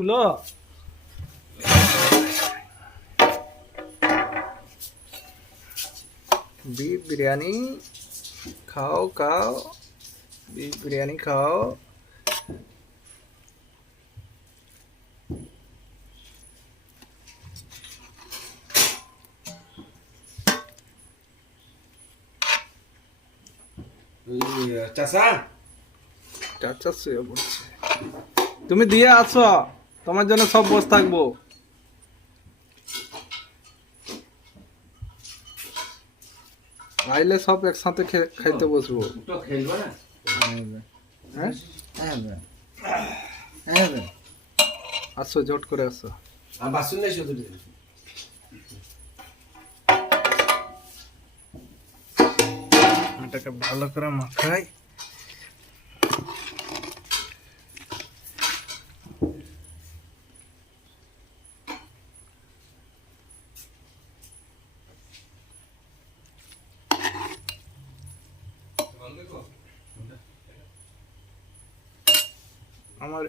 খুলো। बीफ बिरयानी खाओ खाओ, बीफ बिरयानी खाओ। চাচা চাচা শুয়ে পড়ছে, তুমি দিয়ে আসো, তোমার জন্য সব বস থাকবো। আইলে সব একসাথে খাইতে বসবো। তো খেলবো না হ্যাঁ আসো, জট করে আসো। আর বাসন নাই শুধু এটাকে ভালো করে মাখাই। আমার